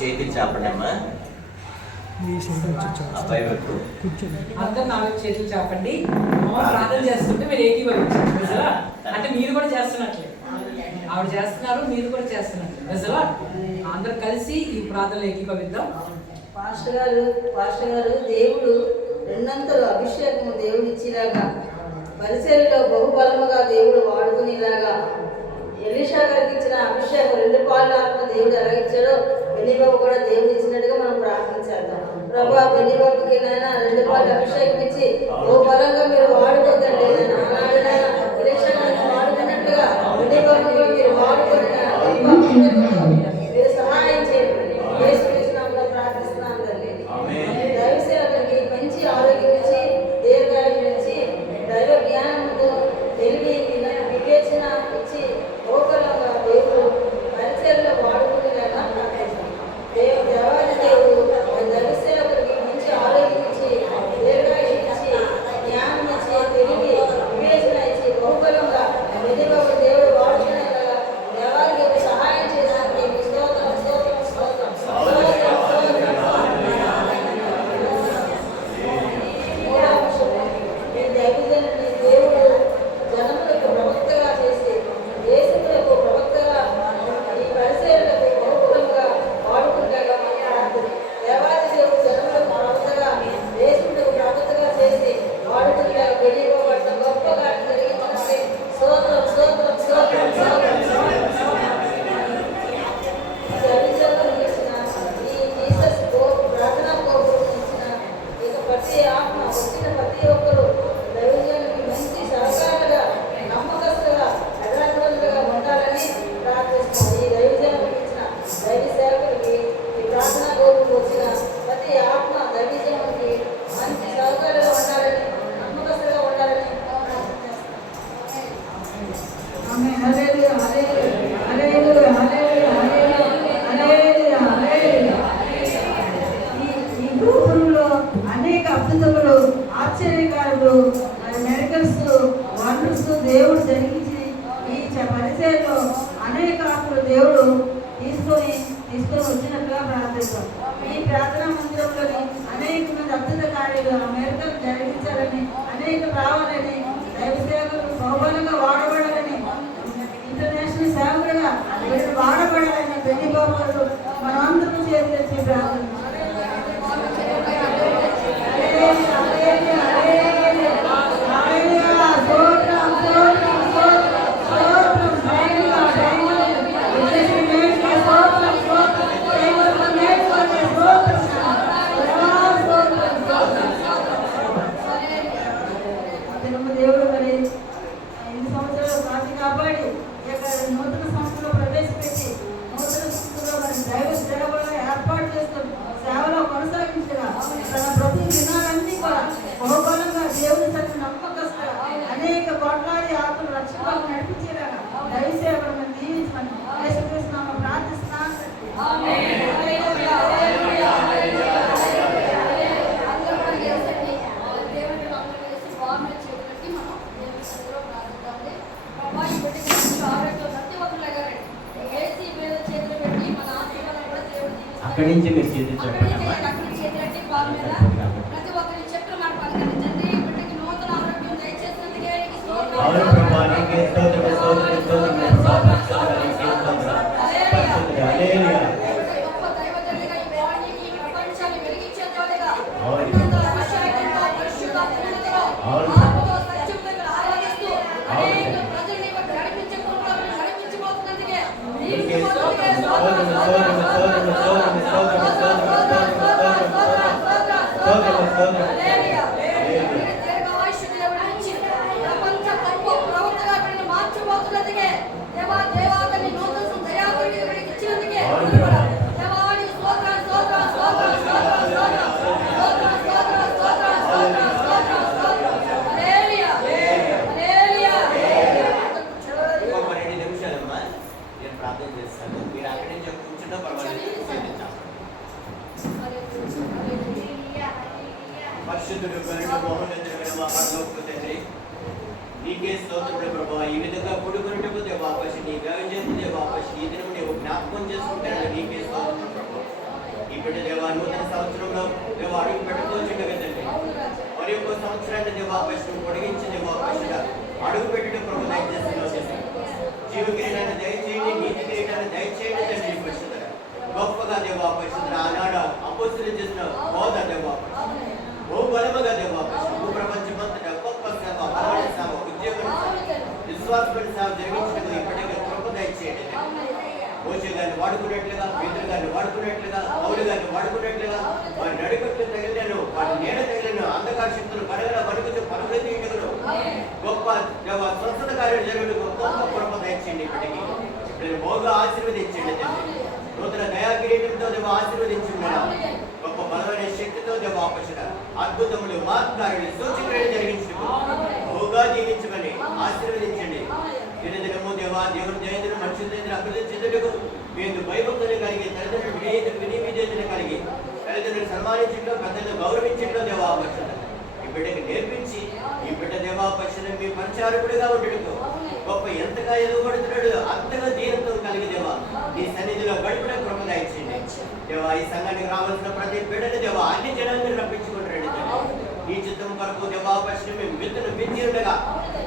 చేపించాపండమ్మా అబ్బాయి వైపు అందరు నాలుగు చేతులు చాపండి. ప్రార్థన చేస్తుంటే మీరు ఏకీభవించండి అంటే మీరు కూడా చేస్తున్నట్లే. ఆవిడ చేస్తున్నారు మీరు కూడా చేస్తున్నారు కదా అందరు కలిసి ఈ ప్రార్థనలు ఏకీభవిద్దాం. పాస్టర్ గారు పాస్టర్ గారు దేవుడు రెండంతలు అభిషేకము దేవుడు ఇచ్చేలాగా పరిశీలిలో బహుబలముగా దేవుడు వాడుకునేలాగా ఎలిషా గారికి ఇచ్చిన అభిషేకం రెండు పాలు ఆత్మ దేవుడు ఎలాగిచ్చారు వెన్నిబాబు కూడా దేవుడు ఇచ్చినట్టుగా మనం ప్రార్థించేద్దాం ప్రభు ఆ వెన్నిబాబుకి నాయన రెండు పాటు అభిషేకం ఇచ్చి ఓ పరంగా మీరు వాడుకోదండి అభిప్రాయంతో అనేక ఆకులు దేవుడు తీసుకొని తీసుకొని వచ్చినట్లుగా ప్రార్థిస్తాం. ఈ ప్రార్థనా మందిరంలోని అనేక మంది అద్భుత కార్యాలు అమెరికలు జరిగించాలని అనేక రావాలని దైవ సేవకులు వాడబడాలని ఇంటర్నేషనల్ సేవకులుగా వాడబడాలని పెళ్ళి బాబు మనమందరం ప్రార్థన స్తోత్రమే స్తోత్రమే స్తోత్రమే Thank you. నీకే స్తోత్రములు ప్రభావ ఈ విధంగా కూడుకున్నటప్పుడు దేవ ఆకాశం నీ వ్యయం చేస్తుంది దేవ ఆకాశం ఈ దినము నీవు జ్ఞాపకం చేసుకుంటాను నీకే స్తోత్రం ప్రభావ ఇప్పుడు దేవ నూతన సంవత్సరంలో దేవ అడుగు పెట్టుకోవచ్చు కదండి మరి ఒక్క సంవత్సరాన్ని దేవ ఆకాశం పొడిగించి దేవ ఆకాశం అడుగు పెట్టడం ప్రభు దయచేసి జీవ కిరీటాన్ని దయచేయండి నీతి కిరీటాన్ని దయచేయండి తండ్రి గొప్పగా దేవ పరిశుద్ధ ఆనాడు అపోస్తులు చేసిన హోదా దేవ ఓ బలముగా దేవ పరిశుద్ధ విశ్వాసపడి సేవ జరిగించడం ఇప్పటికీ కృప దయచేయండి. మోసే దాన్ని వాడుకునేట్లుగా పేదలు దాన్ని వాడుకునేట్లుగా పౌరులు దాన్ని వాడుకునేట్లుగా వారి నడికట్లు తగిలినాను వారి నీడ తగిలిన అంధకార శక్తులు పడగల వణుకుతూ పరుగులు తీయగలను గొప్ప స్వస్థత కార్యం జరిగిన గొప్ప కృప దయచేయండి ఇప్పటికీ. నేను బోగా ఆశీర్వదించండి నూతన దయా కిరీటంతో దేవ ఆశీర్వదించున్నాను గొప్ప బలమైన శక్తితో దేవ ఆపచన అద్భుతములు మార్గాలు సూచక్రియలు జరిగించు బోగా జీవించమని ఆశీర్వదించండి దేవా దేవుని జయంతిని మనుషుల జయంతిని అభివృద్ధి చెందుటకు మీరు భయభక్తులు కలిగి తల్లిదండ్రులు వినయ విని కలిగి తల్లిదండ్రులు సన్మానించడంలో పెద్దలను గౌరవించడంలో దేవాపక్షణ ఈ బిడ్డకి నేర్పించి ఈ బిడ్డ దేవా దేవాపక్షణ మీ పరిచారకుడిగా ఉండటకు గొప్ప ఎంతగా ఎదుగుబడుతున్నాడు అంతగా దీనత్వం కలిగి దేవా నీ సన్నిధిలో గడిపిన కృప దాయించండి దేవా ఈ సంఘానికి రావాల్సిన ప్రతి బిడ్డని దేవా అన్ని జనాన్ని రప్పించుకుంటాడు ఈ చిత్తం కొరకు దేవాపక్షణ మేము మిత్రులు మించి ఉండగా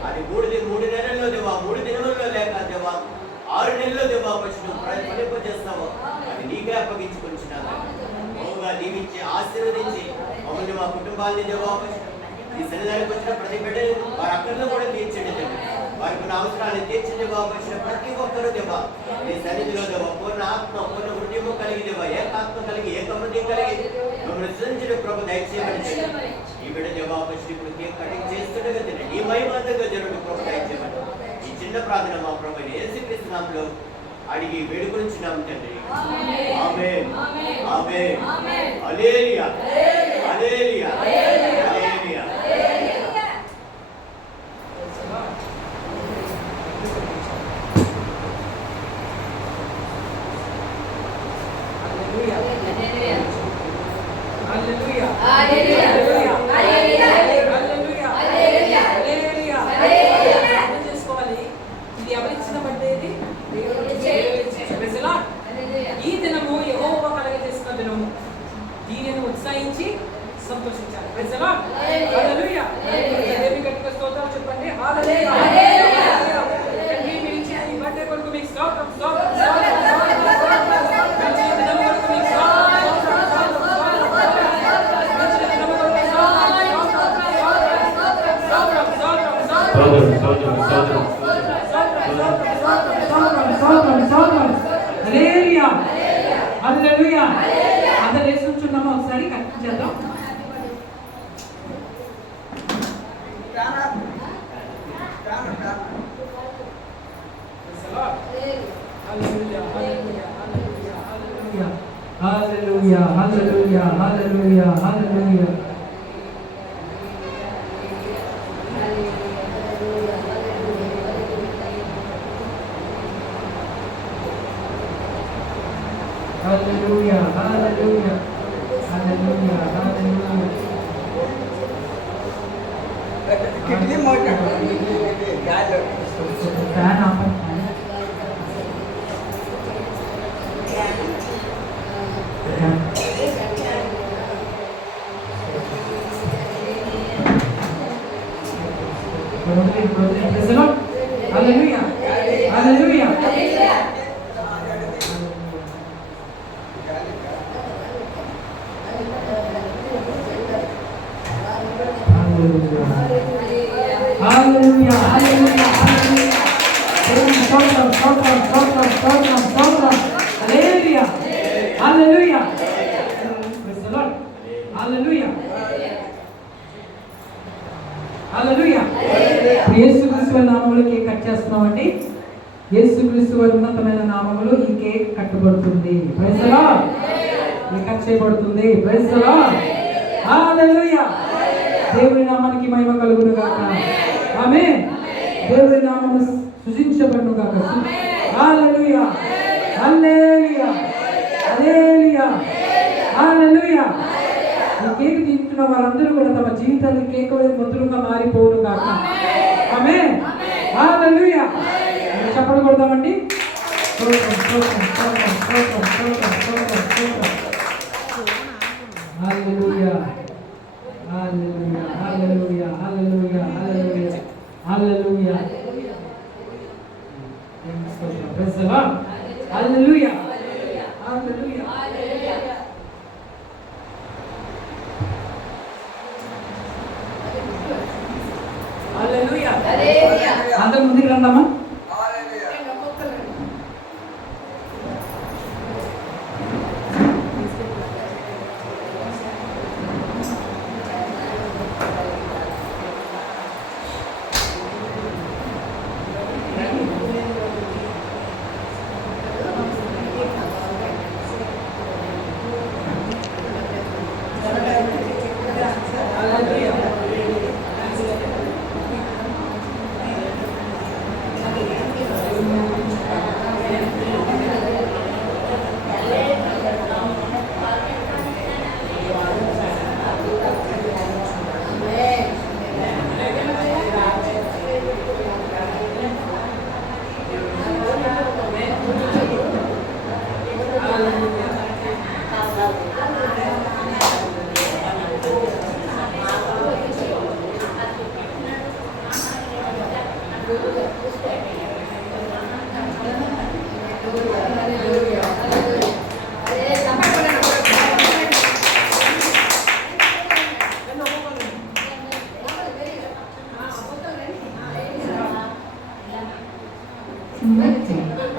అది మూడు మూడు నెలల్లో దేవా మూడు దినముల్లో లేక దేవా ఆరు నెలల్లో దేవాపక్షణ ఫలింప చేస్తాము అది నీకే అప్పగించుకొచ్చిన బహుగా దీవించి ఆశీర్వదించి మమ్మల్ని మా కుటుంబాన్ని దేవాపక్షణ ఈ సన్నిధానికి వచ్చిన ప్రతి బిడ్డని వారి అక్కర్లు కూడా తీర్చండి తండ్రి వారికి ఉన్న అవసరాన్ని తీర్చండి బాబు వచ్చిన ప్రతి ఒక్కరూ దేవా నీ సన్నిధిలో దేవా పూర్ణ ఆత్మ పూర్ణ హృదయము కలిగి దేవా ఏకాత్మ కలిగి ఏక హృదయం కలిగి మమ్మల్ని సృజించిన ప్రభు దయచేయమని ఇక్కడ జవాబు వచ్చినప్పుడు కటింగ్ చేస్తుండగా తినండి. ఈ మహిమంతగా జరుగుతుంది ప్రోత్సహించమని. ఈ చిన్న ప్రార్థన మా ప్రభు ఏసుకృష్ణంలో అడిగి వేడుకొంచున్నాం తండ్రి. ఆమె Hallelujah. Hallelujah. సోదరుడు సోదరుడు సోదరుడు సోదరుడు సోదరుడు హల్లెలూయా హల్లెలూయా అందరూ లేచి ఉంచున్నామా ఒకసారి కనిపించేద్దాం Hallelujah, hallelujah, hallelujah, hallelujah. America. Cut చేస్తున్నామండి. యేసుక్రీస్తు వారి ఉన్నతమైన నామములో ఈ కేక్ కట్టబడుతుంది. ప్రైజ్ ది కట్ చేయబడుతుంది. ప్రైజ్ ది లార్డ్ హల్లెలూయా దేవుని నామానికి మహిమ కలుగును గాక. ఆమేన్ దేవుని నామము సృజించబడును గాక. హల్లెలూయా హల్లెలూయా హల్లెలూయా హల్లెలూయా ఈ కేక్ తింటున్న వారందరూ కూడా తమ జీవితాలు కేక్ మొత్తులుగా మారిపోవును గాక. ఆమె చెప్పండి కొడతామండి Hallelujah. Hallelujah. అందరు Nothing.